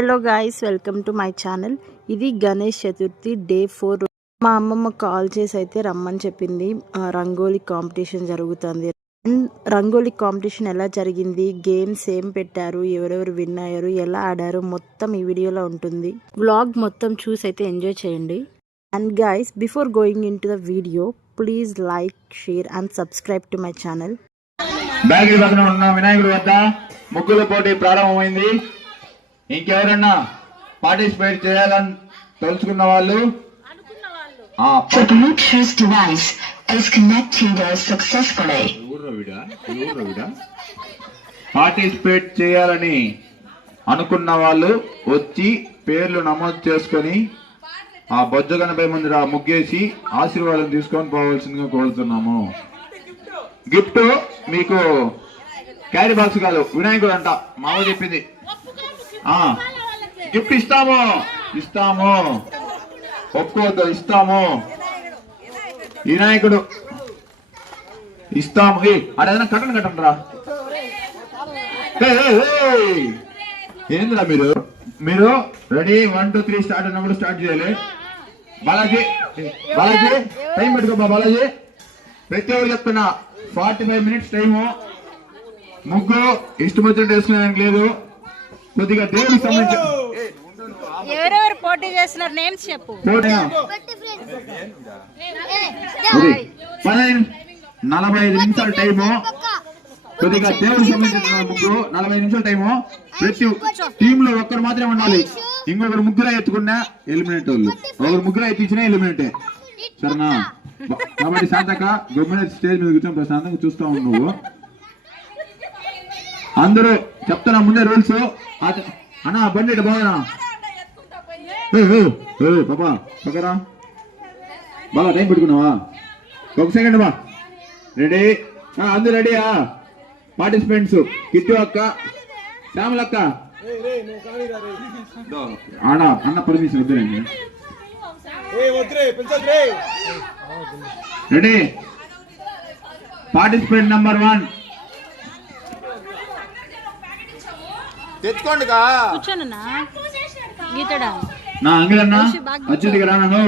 Hello guys, welcome to my channel. ఇది Ganesh Chaturthi day 4. మా అమ్మమ్మ కాల్ చేసి అయితే రమ్మని చెప్పింది. రంగోలీ కాంపిటీషన్ జరుగుతుంది. రంగోలీ కాంపిటీషన్ ఎలా జరిగింది, గేమ్స్ ఏం పెట్టారు, ఎవరెవరు విన్ అయ్యారు, ఎలా ఆడారు, మొత్తం ఈ వీడియోలో ఉంటుంది. వ్లాగ్ మొత్తం చూసి అయితే ఎంజాయ్ చేయండి. And guys, before going in to the video, please like, share and subscribe to my channel. వినాయకుడి వద్ద ముగ్గుల పోటీ ప్రారంభమైంది. ఇంకెవరన్నా పార్టిసిపేట్ చేయాలని తెలుసుకున్న వాళ్ళు పార్టిసిపేట్ చేయాలని అనుకున్న వాళ్ళు వచ్చి పేర్లు నమోదు చేసుకొని ఆ బొజ్జగనపై ముందు ముగ్గేసి ఆశీర్వాదం తీసుకొని పోవాల్సిందిగా కోరుతున్నాము. గిఫ్ట్ మీకు క్యారీ బాక్స్ కాదు, వినాయకుడు అంట మావ చెప్పింది. గిఫ్ట్ ఇస్తాము ఒప్పుకోవద్దు, ఇస్తాము వినాయకుడు ఇస్తాము. అదేదైనా కట్టండి రా. ఏందిరా మీరు రెడీ 1 2 3 స్టార్ట్ అన్నప్పుడు స్టార్ట్ చేయాలి. బాలాజీ టైం పెట్టుకోబా. బాలాజీ ప్రతి ఒక్కరు చెప్తున్నా 45 మినిట్స్ టైము. ముగ్గు ఇష్టం వచ్చినట్టు వేసుకునేదానికి లేదు. కొద్దిగా దేవుడికి సంబంధించి ఎవరెవరు పోటీ చేస్తున్నారు నేమ్స్ చెప్పు. 45 నిమిషాల టైము. కొద్దిగా దేవుడికి సంబంధించిన ముగ్గు 45 నిమిషాల టైము. ప్రతి టీమ్ లో ఒక్కరు మాత్రమే ఉండాలి. ఇంకొకరు ముగ్గురు ఎత్తుకున్నా ఎలిమినేట్ వాళ్ళు, ఒకరు ముగ్గురు ఎత్తిచ్చినా ఎలిమినేటే. సరేనా? కాబట్టి శాంతక గవర్నమెంట్ స్టేజ్ మీద కూర్చొని ప్రశాంతంగా చూస్తా ఉన్నావు. అందరూ చెప్తున్నా ముందే రూల్స్. అన్నా బండి బాగా పాపా పక్కరా. బాగా టైం పెట్టుకున్నావా? ఒక సెకండ్ బా. రెడీ? అందరూ రెడీయా? పార్టిసిపెంట్స్ కిట్టు అక్క, శ్యామలక్క, అన్న పర్మిషన్ వద్దురండి. రెడీ? పార్టిసిపెంట్ నంబర్ 1 తెచ్చుకోండి. నా అంగిలన్నా అచ్చుదిగా రాను.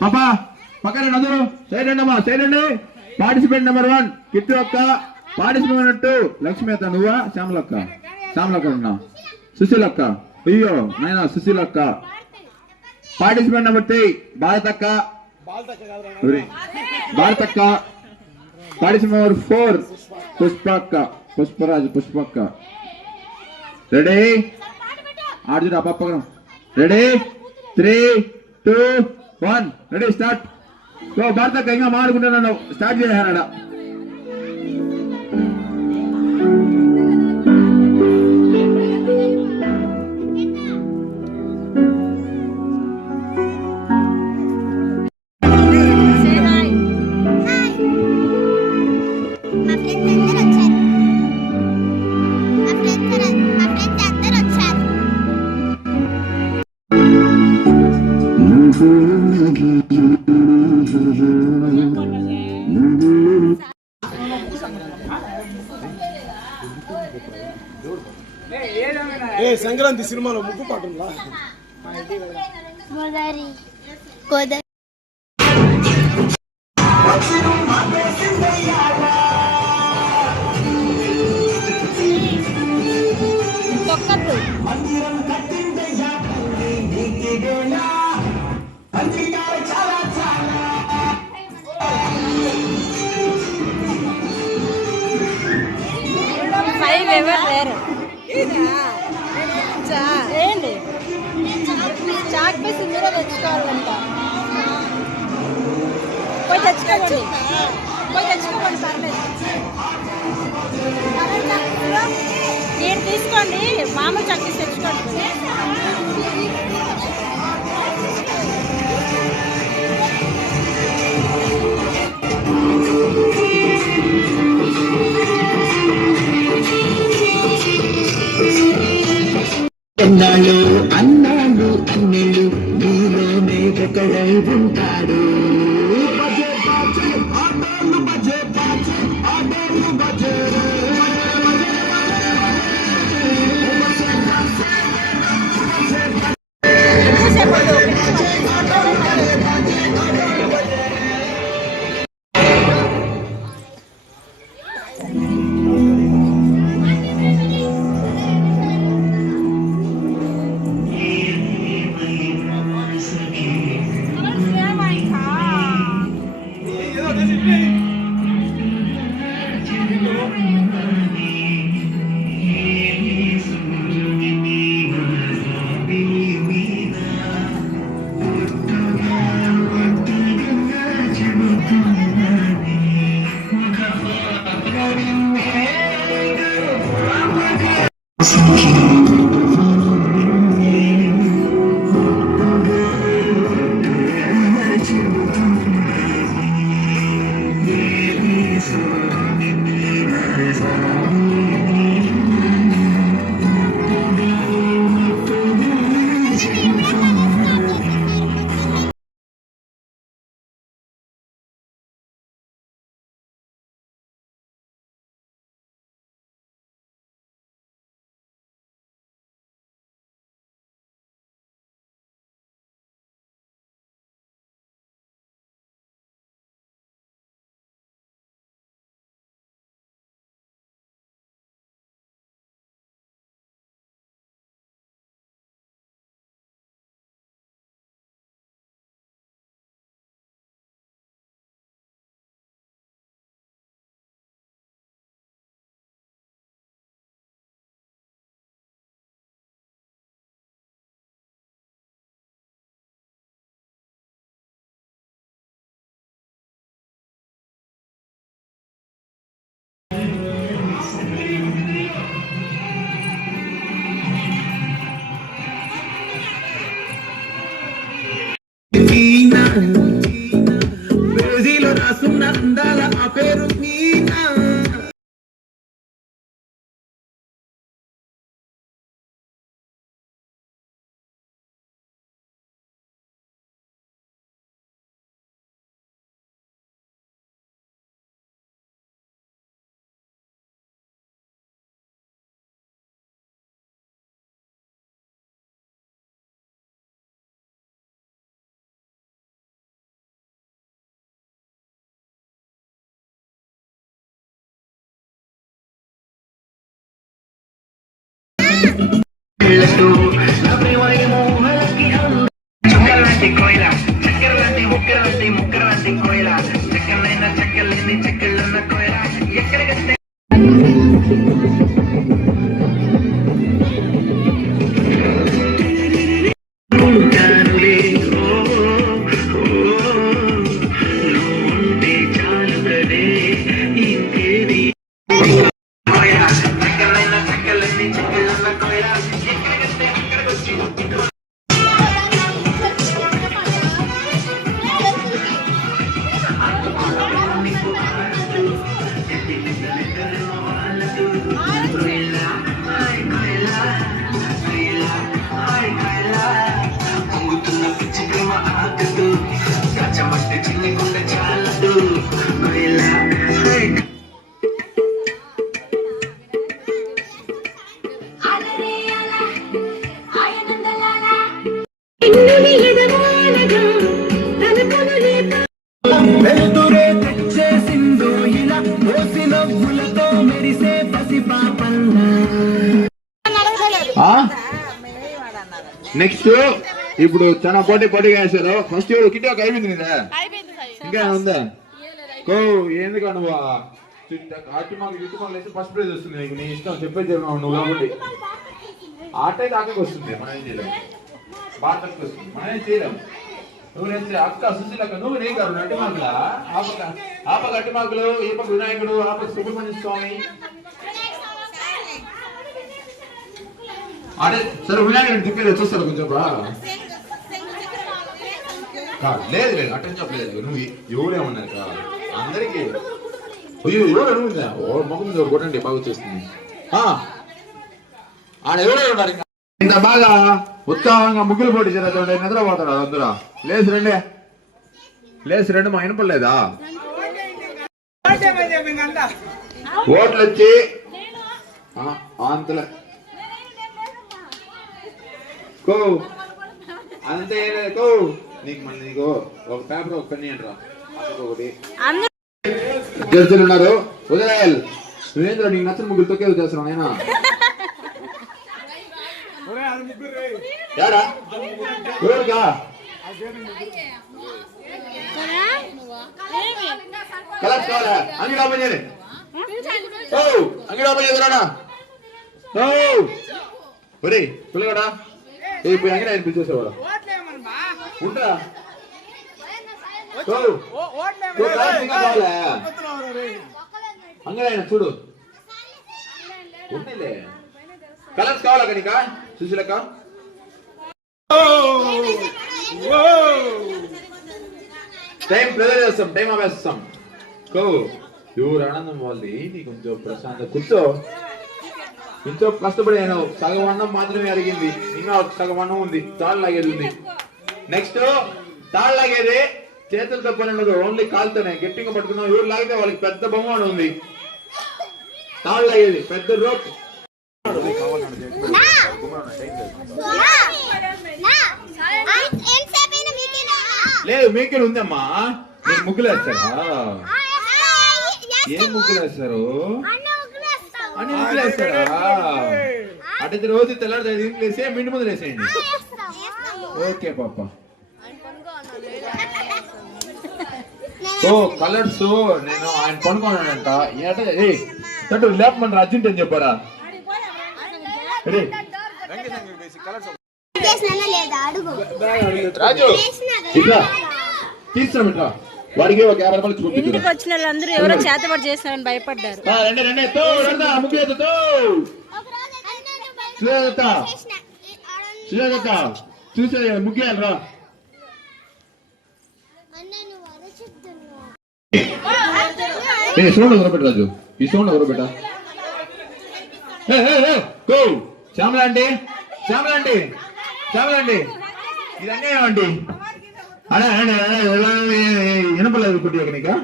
పాపా పక్కన అందరూ సైడ్ అమ్మా, సైడ్ అండి. పార్టిసిపెంట్ నెంబర్ 1 కిట్టు అక్క, పార్టిసిపెంట్ 2 లక్ష్మి అక్క. నువ్వా? శ్యామలక్క ఉన్నా. సుశీలక్క. అయ్యో నాయన సుశీలక్క. పార్టిసిపెంట్ నెంబర్ 3 భారతక్క. పార్టిసిపెంట్ నెంబర్ 4 పుష్పక్క. రెడీ? ఆడుచురా పక్కన. రెడీ? 3 2 1 ready start. భారతక్క ఇంకా మాడుకుంటున్నాను. స్టార్ట్ చేయాలడా. సంక్రాంతి సినిమాలో ముగ్గు పాట ఉందా? చాక్ పీస్ ఇందులో తెచ్చుకోవాలంట. పోయి తెచ్చుకోండి పర్లేదు. మీరు తీసుకోండి, మామూలు చాక్ పీస్ తెచ్చుకోండి. అన్నాళ్ళు అన్నెళ్ళు నీలోనే ఒకడై ఉంటాడు. ఎక్కువసేపు వద్దు. పేజీలో రాసున్న అందాల ఆ పేరు మీనా. నా ప్రేమ ఏమో మలకి చుక్కలాంటి కోయిల, చక్కెరలాంటి ముక్కరాంటి ముక్కరాంటి కోయిల, చెక్కలైన చెక్కలేని చెక్కలున్న కోయిల, ఎక్కడికంటే ఉంటానులే. నువ్వుంటే చాలు కదే ఇంకేది కోయిల, చెక్కలైన చెక్కలేని చెక్కలున్న కోయిల, ఎక్కడికంటే అక్కడికొచ్చి పొంగుతున్న పిచ్చి ప్రేమ ఆగదు, గచ్చమంటే చిన్ని గుండె చాలదు. వెలుతురే తెచ్చేసిందో ఇలా మోసి నవ్వులతో మెరిసే పసి పాపల్లా. నెక్స్ట్ ఇప్పుడు చాలా పోటీగా వేసారు. ఫస్ట్ కిట్టి ఒక అయిపోయింది నీదా, ఇంకా ఉందా? కో ఎందుకు నువ్వు అట్టిమాకు గిట్టుమాకు వేసి ఫస్ట్ ప్రైజ్ వస్తుంది నీకు. నీ ఇష్టం చెప్పేది నువ్వు కాబట్టి ఆట అయితే అక్కడికి వస్తుంది. మనం ఏం చేయలేము, భారతకు వస్తుంది, మనం ఏం చేయలేము. నువ్వు నేర్చే అక్క సుశీలక్క నువ్వు నీ గారు అట్టిమాకులా ఆపక అట్టిమాకులు, ఈ పక్క వినాయకుడు, ఆపక సుబ్రహ్మణ్య స్వామి. అదే సరే వినాయకుడిని తిప్పేది చూస్తారు కొంచెం లేదు లేదు అట్టని చెప్పలేదు. నువ్వు ఎవరేమన్నారు అందరికి అయ్యో ఎవరు ఉందా ముఖం మీద కొట్టండి బాగా వచ్చేస్తుంది. ఆడ ఎవరో ఉన్నారు ఇంత బాగా ఉత్సాహంగా ముగ్గులు పోటీ చేద్దాం. నిద్రపోతాడు అందరూ. లేచి రండి మా వినపడలేదా? ఓట్లు వచ్చి అంతలే కో అంతే కో నీకు మళ్ళీ నీకు ఒక పేపర్ ఒక పెన్ అంటారా ఒకటి జడ్జిలు ఉన్నారు. ఉదయాల్ సురేంద్ర నీకు నచ్చిన ముగ్గురు తొక్కే చేస్తున్నావు నేను యారా ఎవరుగా కలర్స్ కావాలా అంగడి ఓపెన్ చేయండి. అంగడి ఓపెన్ చేద్దారా ఒరే పిల్లగాడా ఇప్పుడు అంగడి ఆయన పిలిచేసేవాడు ఉంటా అంగడి ఆయన చూడు ఉండలే కలర్స్ కావాలా కనిక సుశీలక్క టైం ప్రెజర్ చేస్తాం టైం ఆపేస్తాం కో ఎవరు ఆనందం వాళ్ళది నీ కొంచెం ప్రశాంత కూర్చో కొంచెం కష్టపడాను సగం అన్నం మాత్రమే అడిగింది ఇంకా సగం అన్నం ఉంది తాళ్ళు లాగేది ఉంది నెక్స్ట్ తాళ్ళు లాగేది చేతులతో పని ఉండదు ఓన్లీ కాలుతోనే గట్టిగా పట్టుకున్నాం ఎవరు లాగితే వాళ్ళకి పెద్ద బొమ్మను ఉంది తాళ్ళు లాగేది పెద్ద రోప్ లేదు మీకే ఉందమ్మా మీరు ముగ్గులు వేస్తారా ఏం ముగ్గులు వేస్తారు అన్ని ముగ్గులు వేస్తారా అటు రోజు తెల్లారి వేసే మిండి ముందు వేసేయండి ఓకే పాప ఓ కలర్స్ నేను ఆయన పనుకున్నానంట తట్టు లేపమని అర్జెంట్ అని చెప్పారా రాజు ఇట్లా తీసుకురా వాడికి ఒక 50 రూపాయలు చూపించు. ఇంటికి వచ్చిన వాళ్ళందరూ ఎవరో చేతబడి చేస్తారని భయపడ్డారు. చూసే ముగ్గేయాలి రా సౌండ్ ఎవరు పెట్ట రాజు ఈ సౌండ్ ఎవరు పెట్ట శ్యామలాంటి శ్యామలాంటి శ్యామలాంటి ఇది అన్యాయం అండి వినపలేదు కుట్టి ఒక నీకు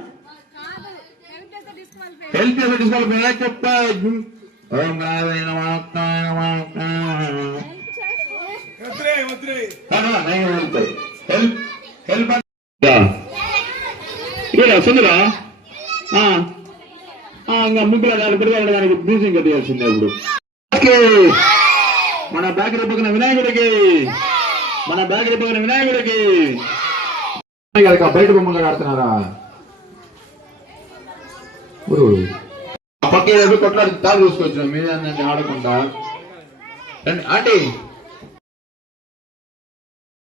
హెల్త్ డిస్క్వాలిఫై చెప్ప వస్తుందిరా ఇంకా ముగ్గురు దానికి బ్లీచింగ్ కట్టేయాల్సిందే ఇప్పుడు మన బ్యాకరీ పక్కన వినాయకుడికి మన బ్యాకరీ పక్కన వినాయకుడికి బయట బొమ్మలు ఆడుతున్నారా పక్క కొట్లాడి తాడు చూసుకొచ్చిన మీద ఆడకుండా ఆంటీ